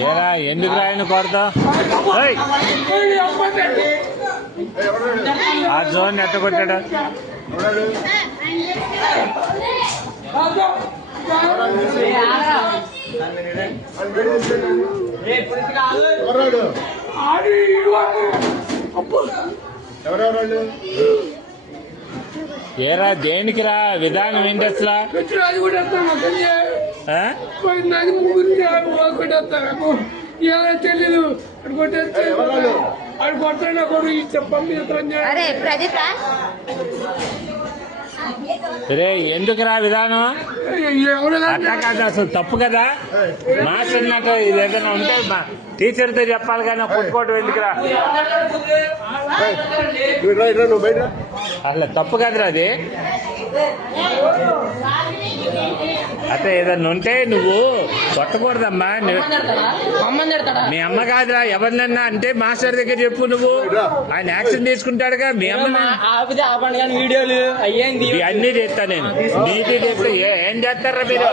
ఏరా ఎందుకు రాయను కొడతా ఆ జోన్ ఎట్ట కొట్టాడు ఏరా దేనికి రా విధానం ఏంటి అసలు తెలీదు అడు కొట్టాడు కూడా చెప్పండి రే ఎందుకు రా విధానం అట్లా కాదు అసలు తప్పు కదా మాట్లాడినట్టు ఇది ఏదైనా ఉంటే టీచర్తో చెప్పాలి కానీ కొట్టుకోవటం ఎందుకురా అసలు తప్పు కదరా అది అట్లా ఏదన్నా ఉంటే నువ్వు కొట్టకూడదమ్మా మీ అమ్మ కాదురా ఎవరినన్నా అంటే మాస్టర్ దగ్గర చెప్పు నువ్వు ఆయన యాక్షన్ తీసుకుంటాడుగా మీ అమ్మ వీడియోలు అయ్యేంది అన్నీ చేస్తా నేను నీటి చేస్తే ఏం చేస్తారా మీరు